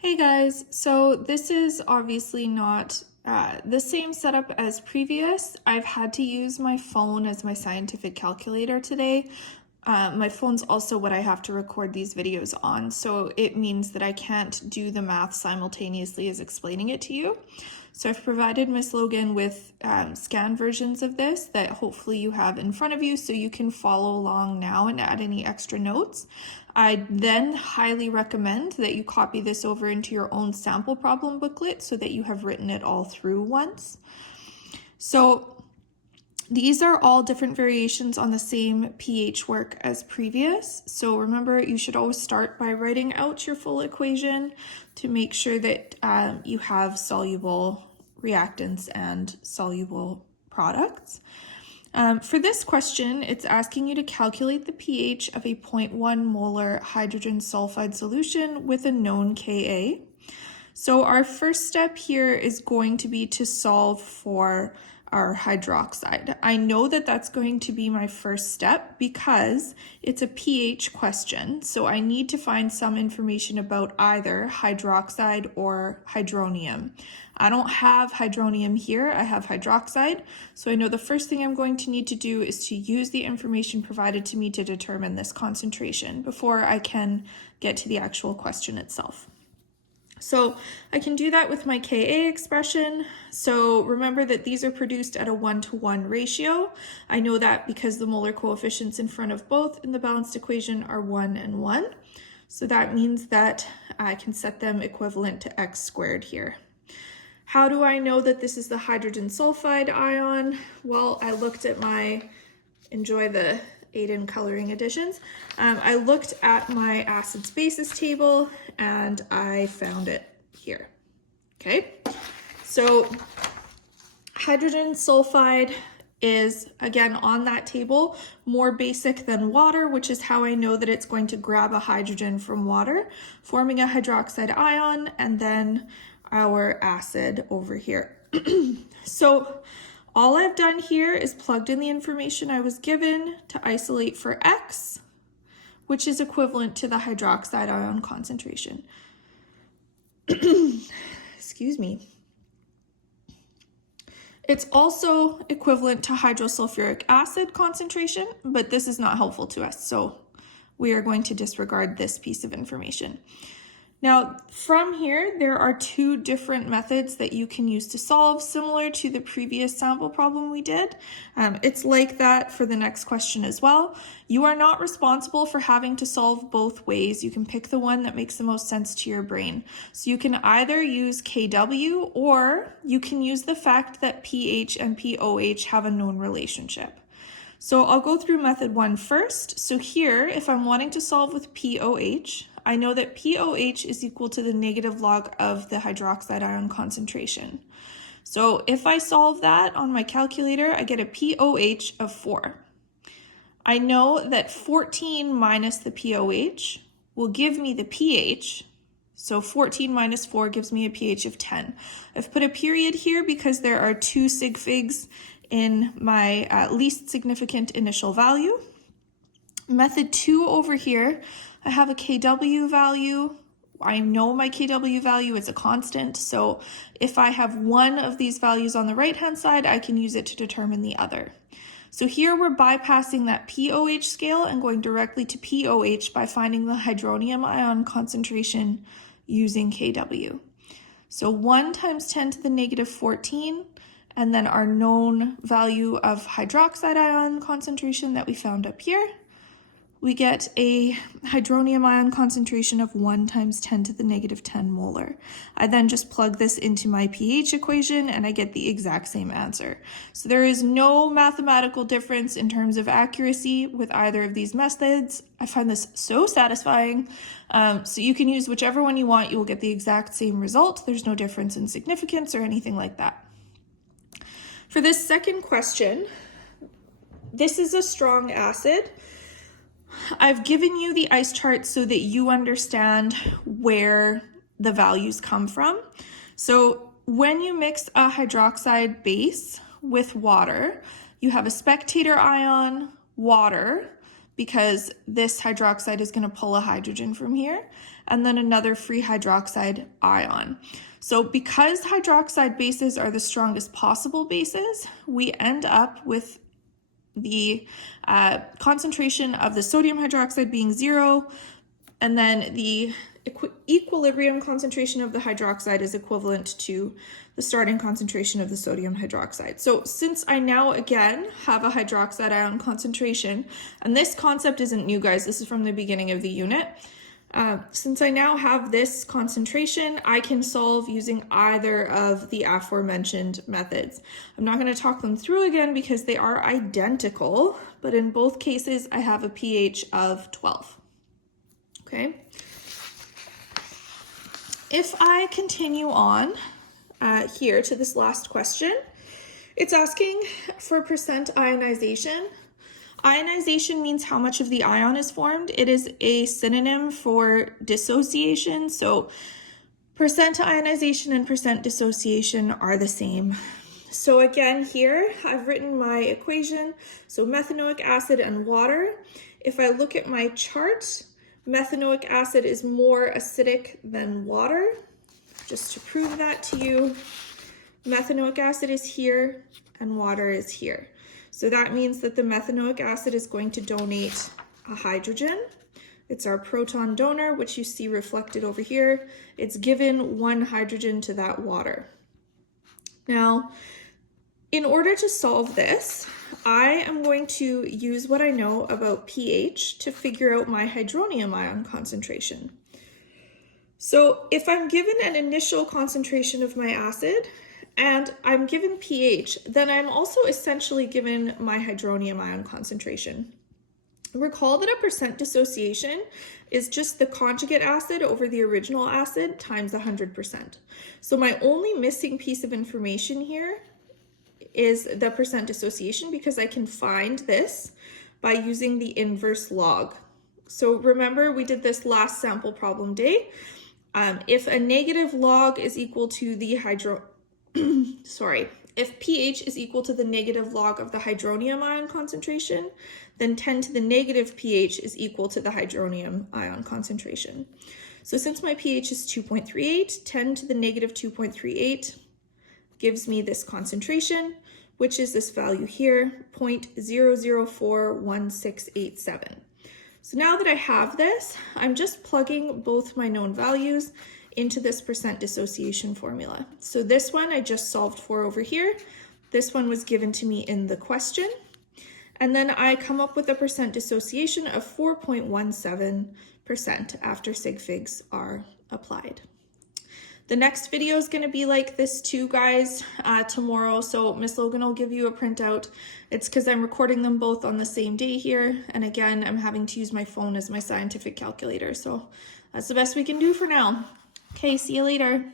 Hey guys, so this is obviously not the same setup as previous. I've had to use my phone as my scientific calculator today. My phone's also what I have to record these videos on, so it means that I can't do the math simultaneously as explaining it to you. So I've provided Miss Logan with scanned versions of this that hopefully you have in front of you so you can follow along now and add any extra notes. I then highly recommend that you copy this over into your own sample problem booklet so that you have written it all through once. So these are all different variations on the same pH work as previous. So remember, you should always start by writing out your full equation to make sure that you have soluble reactants and soluble products. For this question, it's asking you to calculate the pH of a 0.1 molar hydrogen sulfide solution with a known Ka. So our first step here is going to be to solve for our hydroxide. I know that that's going to be my first step because it's a pH question. So I need to find some information about either hydroxide or hydronium. I don't have hydronium here, I have hydroxide. So I know the first thing I'm going to need to do is to use the information provided to me to determine this concentration before I can get to the actual question itself. So I can do that with my Ka expression. So remember that these are produced at a 1-to-1 ratio. I know that because the molar coefficients in front of both in the balanced equation are 1 and 1. So that means that I can set them equivalent to x squared here. How do I know that this is the hydrogen sulfide ion? Well, I looked at my, enjoy the Aiden coloring editions. I looked at my acids bases table and I found it here. Okay, so hydrogen sulfide is, again, on that table, more basic than water, which is how I know that it's going to grab a hydrogen from water, forming a hydroxide ion, and then our acid over here. So all I've done here is plugged in the information I was given to isolate for X, which is equivalent to the hydroxide ion concentration. Excuse me. It's also equivalent to hydrosulfuric acid concentration, but this is not helpful to us, so we are going to disregard this piece of information. Now, from here, there are two different methods that you can use to solve, similar to the previous sample problem we did. It's like that for the next question as well. You are not responsible for having to solve both ways. You can pick the one that makes the most sense to your brain. So you can either use Kw or you can use the fact that pH and pOH have a known relationship. So I'll go through method 1 first. So here, if I'm wanting to solve with pOH, I know that pOH is equal to the negative log of the hydroxide ion concentration. So if I solve that on my calculator, I get a pOH of 4. I know that 14 minus the pOH will give me the pH. So 14 minus 4 gives me a pH of 10. I've put a period here because there are 2 sig figs in my least significant initial value. Method 2 over here, I have a Kw value. I know my Kw value is a constant, so if I have one of these values on the right-hand side, I can use it to determine the other. So here we're bypassing that pOH scale and going directly to pOH by finding the hydronium ion concentration using Kw. So 1 times 10 to the negative 14, and then our known value of hydroxide ion concentration that we found up here. We get a hydronium ion concentration of 1 times 10 to the negative 10 molar. I then just plug this into my pH equation and I get the exact same answer. So there is no mathematical difference in terms of accuracy with either of these methods. I find this so satisfying. So you can use whichever one you want, you will get the exact same result. There's no difference in significance or anything like that. For this second question, this is a strong acid. I've given you the ice chart so that you understand where the values come from. So when you mix a hydroxide base with water, you have a spectator ion, water, because this hydroxide is going to pull a hydrogen from here, and then another free hydroxide ion. So because hydroxide bases are the strongest possible bases, we end up with the concentration of the sodium hydroxide being 0, and then the equilibrium concentration of the hydroxide is equivalent to the starting concentration of the sodium hydroxide. So since I now again have a hydroxide ion concentration, and this concept isn't new, guys, this is from the beginning of the unit. Since I now have this concentration, I can solve using either of the aforementioned methods. I'm not going to talk them through again because they are identical, but in both cases I have a pH of 12. Okay. If I continue on here to this last question, it's asking for percent ionization. Ionization means how much of the ion is formed. It is a synonym for dissociation. So percent ionization and percent dissociation are the same. So again, here I've written my equation. So methanoic acid and water. If I look at my chart, methanoic acid is more acidic than water. Just to prove that to you, methanoic acid is here and water is here. So that means that the methanoic acid is going to donate a hydrogen. It's our proton donor, which you see reflected over here. It's given 1 hydrogen to that water. Now, in order to solve this, I am going to use what I know about pH to figure out my hydronium ion concentration. So if I'm given an initial concentration of my acid, and I'm given pH, then I'm also essentially given my hydronium ion concentration. Recall that a percent dissociation is just the conjugate acid over the original acid times 100%. So my only missing piece of information here is the percent dissociation because I can find this by using the inverse log. So remember, we did this last sample problem day. If a negative log is equal to the if pH is equal to the negative log of the hydronium ion concentration, then 10 to the negative pH is equal to the hydronium ion concentration. So since my pH is 2.38, 10 to the negative 2.38 gives me this concentration, which is this value here, 0.0041687. So now that I have this, I'm just plugging both my known values into this percent dissociation formula. So this one I just solved for over here. This one was given to me in the question. And then I come up with a percent dissociation of 4.17% after sig figs are applied. The next video is going to be like this too, guys, tomorrow. So Miss Logan will give you a printout. It's because I'm recording them both on the same day here. And again, I'm having to use my phone as my scientific calculator. So that's the best we can do for now. Okay, see you later.